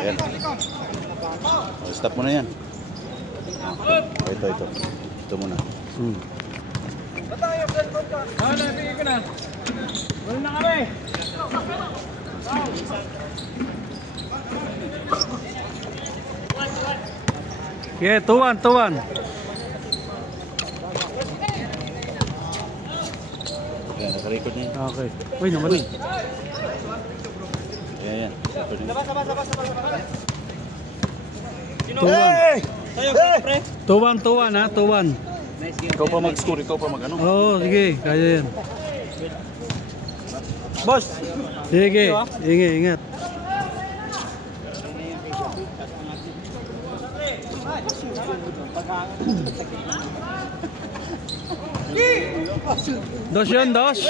Ayan. Stop mo na yan. Ito. Ito muna. Nabigay ko na. Wala na kami. Yeah, 2-1. Ayan, naka-record niya. Okay. Uy, naman. Ayan. Record niya. 2-1 ha, 2-1. Ikaw pa mag-score, ikaw pa mag-ano. Oo, sige, kaya yan. Boss. Sige, ingat. Dos yun, dos.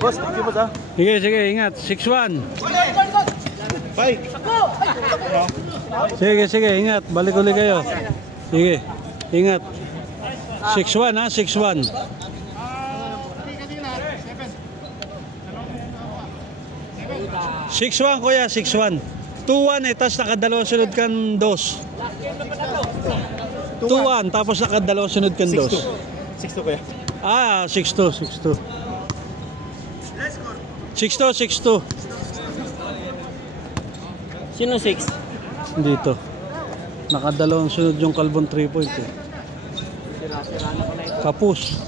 Boss, thank you boss ha. Sige, ingat. 6-1. Bye. Sige, ingat. Balik ulit kayo. Sige, ingat. 6-1 ha, 6-1. 6-1 kuya, 6-1. 2-1 eh, tapos nakadalawang sunod kang dos. 2-1, tapos nakadalawang sunod kang dos. 6-2 kuya. 6-2. 6-2. Sino 6? Dito. Nakadalawang sunod yung Calvon 3 point eh. Kapus.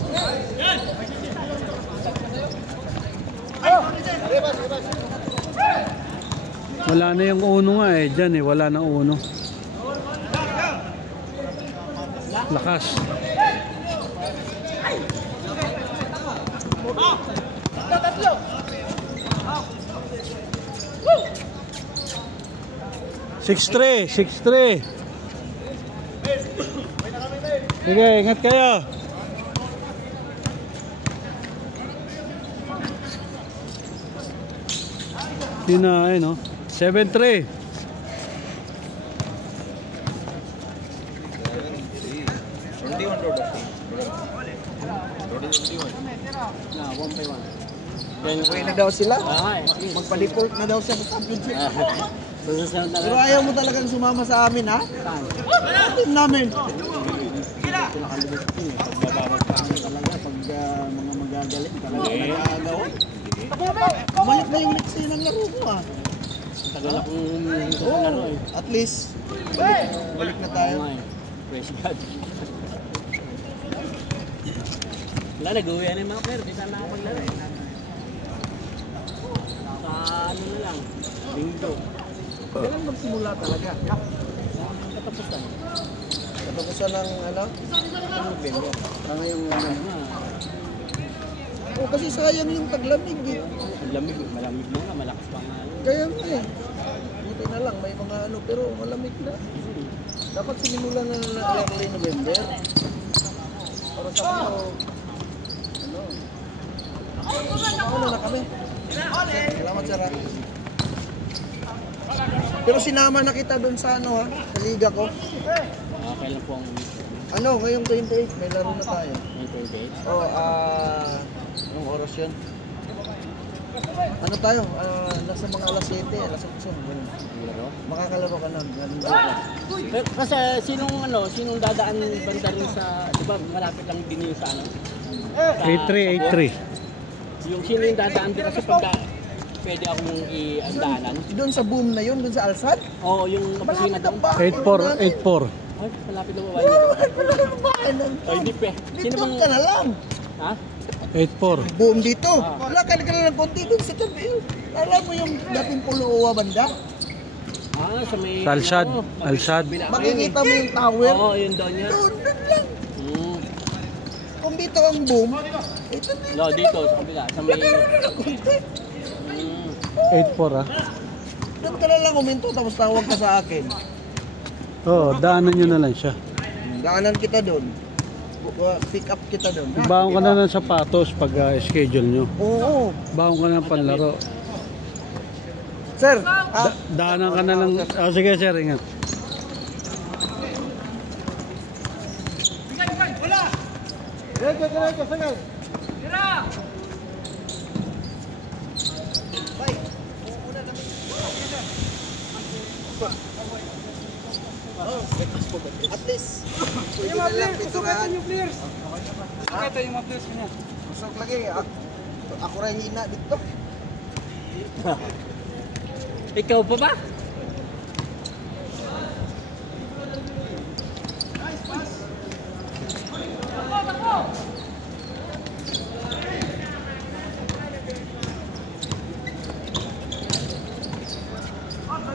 Wala na yung uno nga eh. Diyan eh, wala na uno. Lakas. Six three. Sige, ingat kayo. Yun na, no? 7-3. Uwi na daw sila. Magpa-default na daw siya sa championship. Pero ayaw mo talagang sumama sa amin, ha? Team namin. Pag mga magagaling, talaga nag-aagaw. Balik na yung next ng laro ko, ha? Tagal akong laro eh. At least, balik na tayo. Praise God. Wala, nag-uwi na yung mga player. Di sana ako maglaro eh. Ano na lang, linggo. Kailan magsimula talaga? Katapusan. Katapusan ng ano? November. Ngayong ano? Oh, kasi sayang yung taglamig eh. Malamig na nga, malakas pa nga. Kaya nga eh. Buti na lang, may mga ano, pero malamig na. Dapat sinimulan na early November. Para sa ano na kami. Salamat sir. Pero sinama na kita doon sa ano ha, sa liga ko. Kailan po ang Ano, ngayong 28, may laro na tayo. may 28? Oo, yung oras yun. Ano tayo, nasa mga alas 7, alas 8. Laro? Makakalaro ka na. Pero, kasi sinong dadaan banda rin sa, di ba malapit lang din yung sa ano? 8-3. Yung sino yung dadaan din kasi pagka pwede akong i-andaanan. Doon sa boom na yun, doon sa Alsad? Oo, yung kapasina doon. 8-4. Ay, malapit lang ba? Ay, di pe. Dito ka na lang. Ha? 8-4. Boom dito. Wala ka na lang konti doon sa tabi. Alam mo yung dating Puluowa banda? Sa may... Alsad. Alsad. Makikita mo yung tower. Oo, yun doon yan. Doon lang. Kung dito ang boom, ito na. No, dito, sa kabila. Sa may... Konti. 8-4 ah. Doon ka na lang uminto tapos tawag ka sa akin. Oo, daanan nyo na lang siya. Daanan kita doon. Pick up kita doon. Baon ka na ng sapatos pag schedule nyo. Oo. Baon ka na ng panlaro. Sir, Daanan ka na lang. Oh, sige sir, ingat. diretso, sagay. At least, pwede na lang dito na. Usok lagi. Ako rin hina dito. Ikaw pa ba?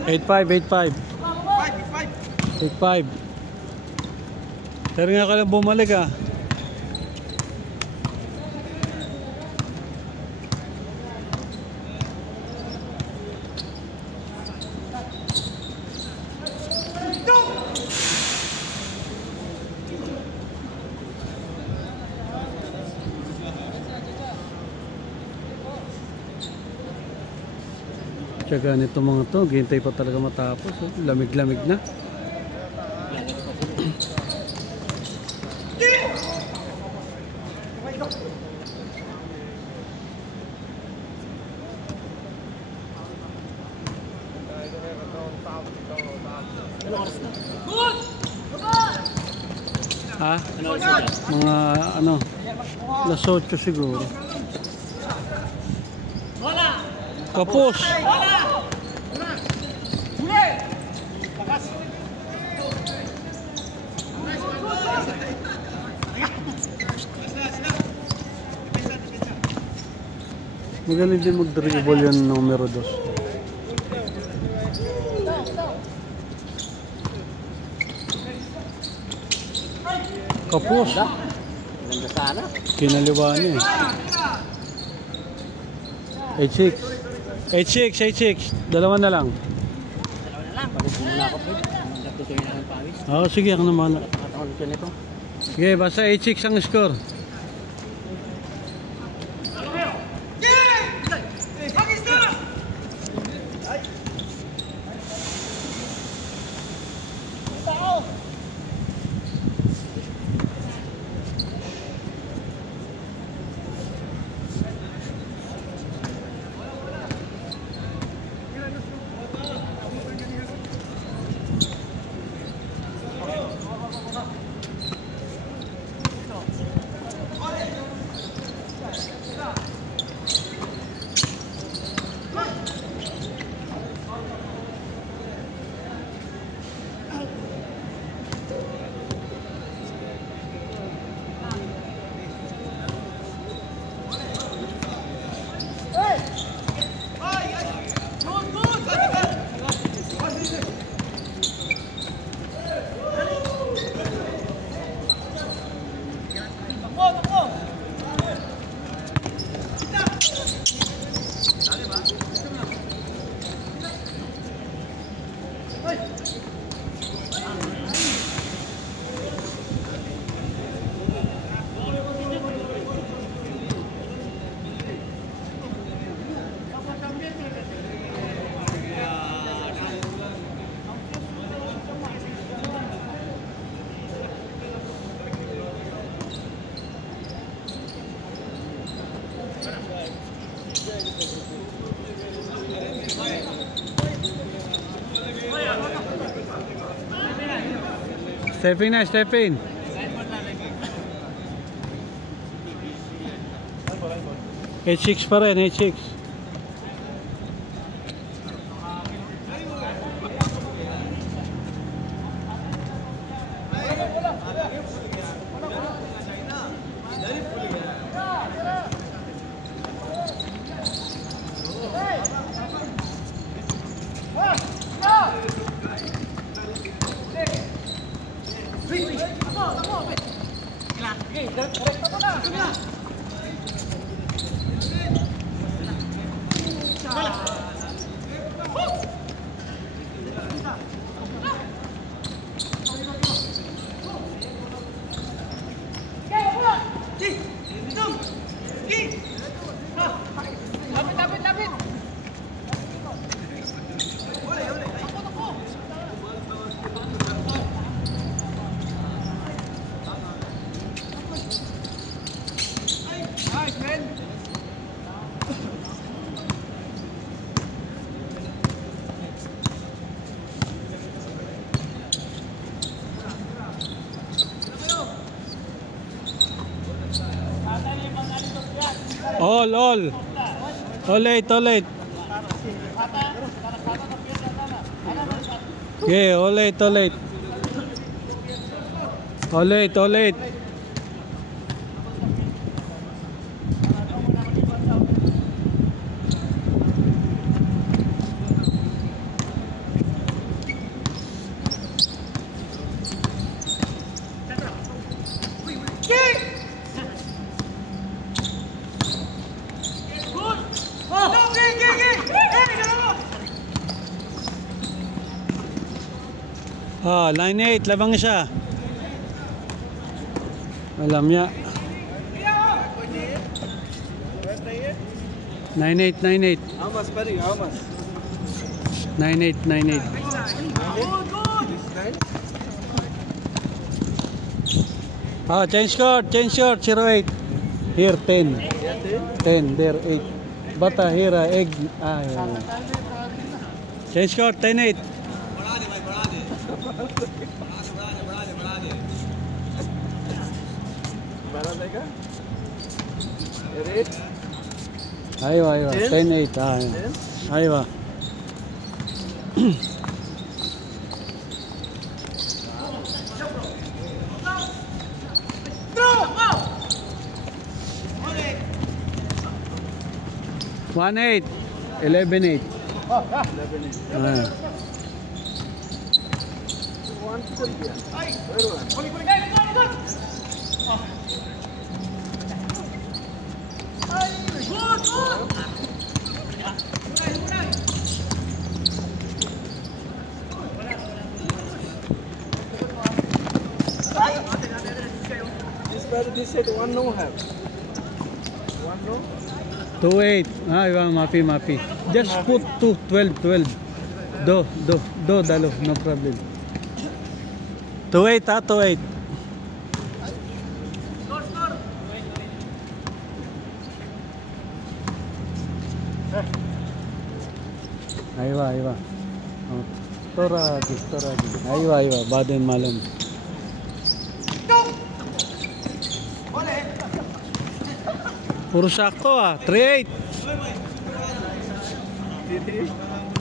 Eight five. 8-5. Pero nga ka lang bumalik ah. Tiyaga nito mga to, gintay pa talaga matapos. Oh. Lamig-lamig na. Ha? Mga ano, alas 8 siguro. Kapos! Magaling din mag-dribble yung numero 2. Kapos! Ganda sana. Kinaliwa niya eh. 8-6. Dalawa na lang. Pagod muna ako po. Nagtutuloy na ng pawis. Oo, sige ako naman. Nakatawag ko nito. Sige, basta 8-6 ang score. Step in. 8-6 pa rin, 8-6. All. All eight. Okay, all eight. All eight. Oh, line 8, labang siya. Alam niya. 9-8. How much, buddy? How much? 9-8. Oh, change court. 0-8. Here 10. 10, there 8. Bata here egg. Yeah. Change court 10-8. Aywa 10-8. Aywa. One 8, 11-8. This set one no have. One no. 2-8. Aywa, mapi. Just put 12. Do, dalo, no problem. 2-8, 2-8. Aywa. Oh, Toradi. Aywa, baden malam. Puro sakto 3-8.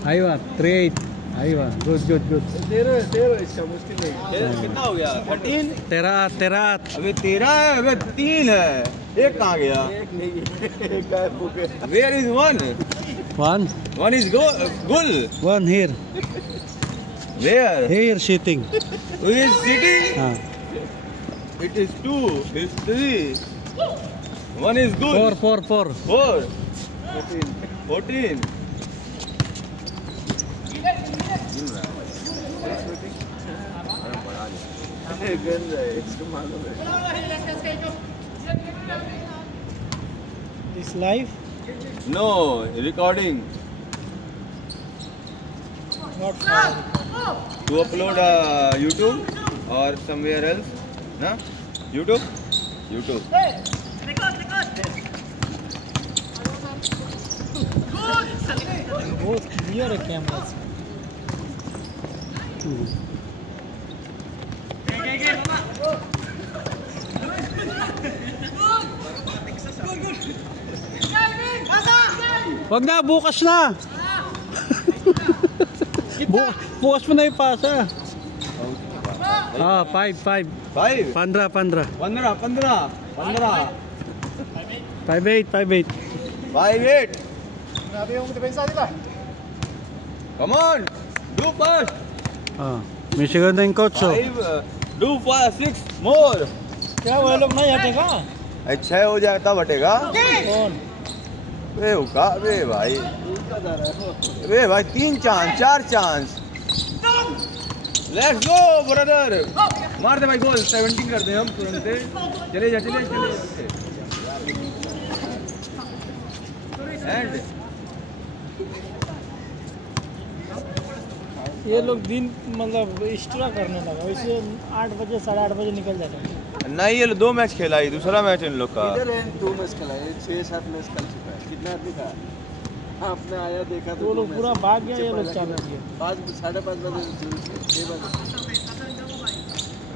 Aywa, 3-8. Aywa, good. तेरह इसका मुश्किल नहीं। कितना हो गया? 13? तेरा अबे 13 है, अबे 3 है। एक कहाँ गया? एक नहीं, एक गायब हो गया। Where is one? One is goal. One here. Where? Here sitting. Who is sitting? It is 2. It's 3. One is good. 4. 14. This live? No, recording. To upload YouTube or somewhere else? Na? YouTube. Both near a camera. Wag na, bukas na. Bukas mo na ipasa. 5. 5. 15. 15. 5-8. 5-8. Grabe yung depensa nila. Come on, do fast. May siguro na yung coach. 5, do fast, 6 more. क्या वो लोग नहीं हटेगा? 6 हो जाए तब हटेगा। कौन? वे भाई 3 चांस 4 चांस। Let's go brother. मार दे भाई गोल। 17 कर दे हम तुरंत। चले जा। एंड ये लोग दिन मतलब एक्स्ट्रा करने लगा, वैसे 8 बजे 8:30 बजे निकल जाते हैं। नहीं, ये 2 मैच खेला है, दूसरा मैच इन लोग का। इधर है 2 मैच खेला है, 6-7 मैच खेल चुका है। कितना आदमी का? हाँ, आपने आया देखा तो वो लोग पूरा भाग गया, ये लोग 4 बजे 5-5:30 बजे शुरू से 6 बजे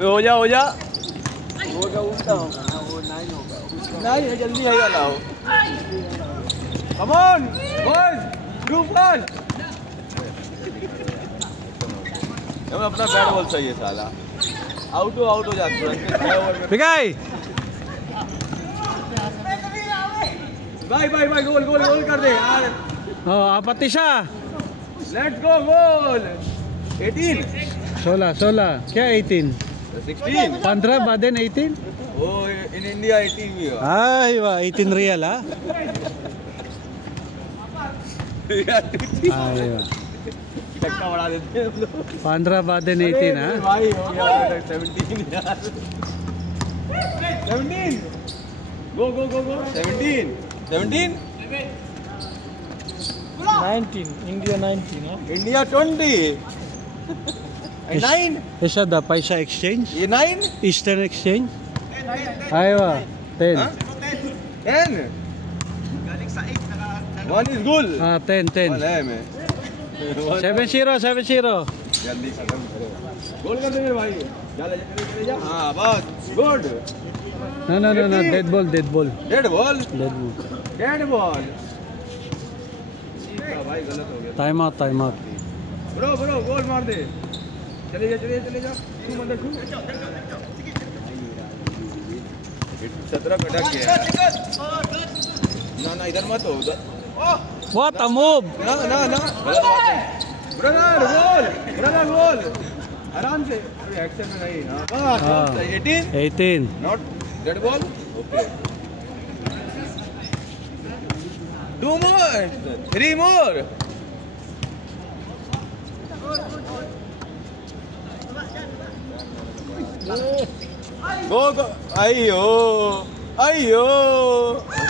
हो जा होगा, उल्टा होगा ना, वो 9 होगा। नहीं, जल्दी है लाओ। Come on, boys, do fast. हमें अपना बैट बॉल चाहिए साला. आउट हो जाता है. Bigay! भाई गोल कर दे यार. Oh, apat siya. Let's go goal. 18. 16. Kaya 18. 16. 15 ba din 18? Oh, in India 18 भी हुआ. Ay, 18 real ah. Ay, धक्का बढ़ा देते हैं हम लोग. 15 ba din 18 ah. भाई हो गया 17 यार. 17. Go. 17. 19, India 19, huh? India 20. 9. Isa da paisa exchange? ये 9. Eastern exchange? Aywa, 10. 10. One is goal. Ah, 10. One है मैं. 7-0. जल्दी खत्म करो. गोल कर दे मेरे भाई. चले जा. हाँ बस. Good. No. Dead ball. Dead ball. Dead ball. Dead ball. भाई गलत हो गया. Time out. ब्रो गोल मार दे. चले जा. तू मतलब तू. 17 कटक गया. ना इधर मत हो. उधर. What a move! ना. गलत बात है. ब्रदर गोल. आराम से. एक्शन में नहीं. हाँ. 18. Not dead ball. Okay. 2 more. 3 more. Go. अयो.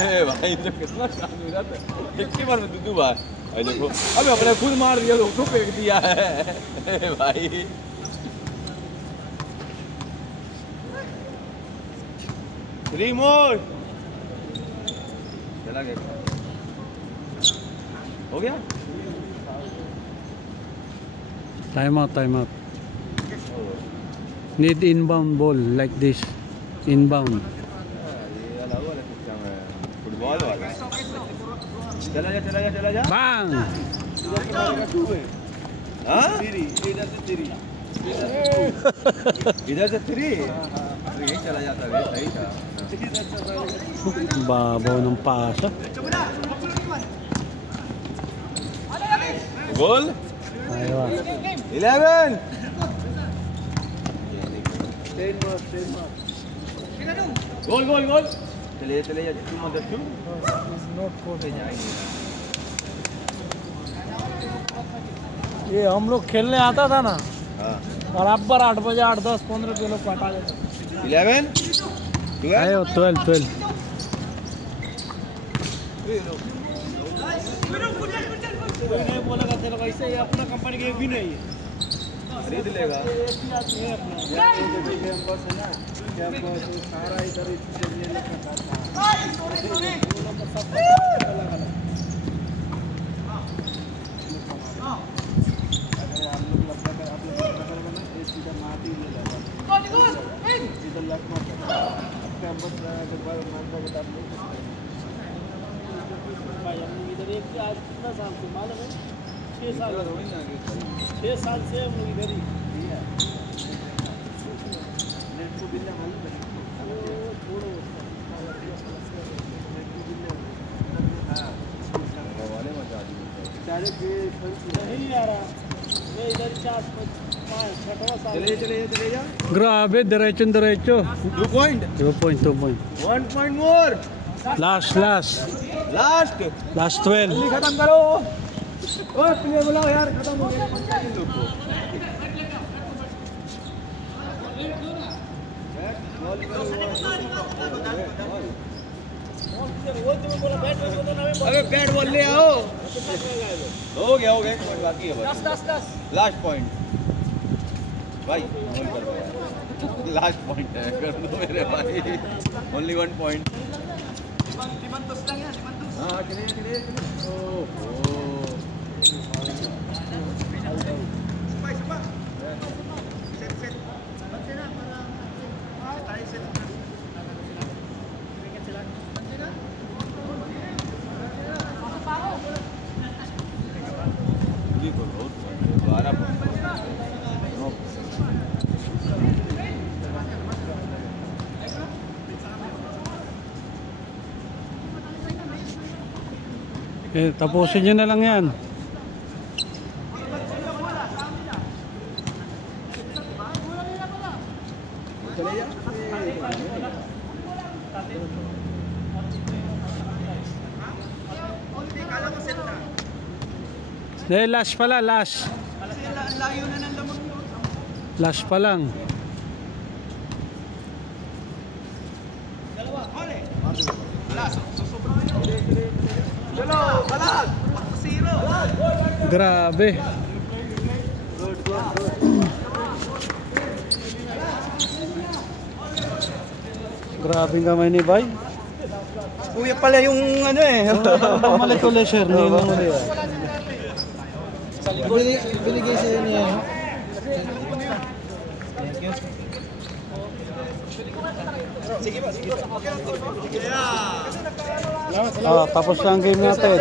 अरे भाई तो कितना शान हो जाता है. एक ही बार में 2 बार. अरे देखो. अबे अपने खुद मार दिया. लोग को फेंक दिया है. भाई. Three more. चला गया. हो गया. Time out. Need inbound ball like this. Inbound. ये अलग वाला सिस्टम है. फुटबॉल वाला. चला जा. Bang! हाँ? इधर से 3. ये चला जाता है. सही था. Babaw ng pasa. गोल. Aywa. 11. 10 more. गोल. चले जा. तू मत छू. Is not good. ये हम लोग खेलने आता था ना, हाँ. बराबर 8 बजे 8, 10, 15 किलो पटा लेता. 11. 12. Ayo, 12. कोई नहीं बोलेगा तेरे को ऐसे. ये अपना कंपनी के भी नहीं है. खरीद लेगा. एक ही आदमी है अपना. कैंपस है ना, कैंपस सारा इधर चलिए लेकर आता है. इधर एक आज कितना साल से मालूम है? 6 साल. 6 साल से हम लोग इधर ही. नहीं आ रहा. मैं इधर 4-5 साल. चले जा. Grabe, diretso. 2 point. 2 point. 1 point more. Last. Last. Last 12. जल्दी खत्म करो. ओए प्लेयर बुलाओ यार. खत्म हो गया. इन लोग को. अबे बैट बॉल ले आओ. हो गया. 1 पॉइंट बाकी है बस. 10. Last point. भाई लास्ट पॉइंट है. कर दो मेरे भाई. ओनली 1 पॉइंट. हाँ चलिए. Tapusin nyo na lang yan. Last pala, last. Last pa lang. Grabe. Grabe ang kamay ni Bay. Kuya pala yung ano eh. Molecular sir, ninong mo niya. Binigay sa'yo niya. Tapos na ang game natin.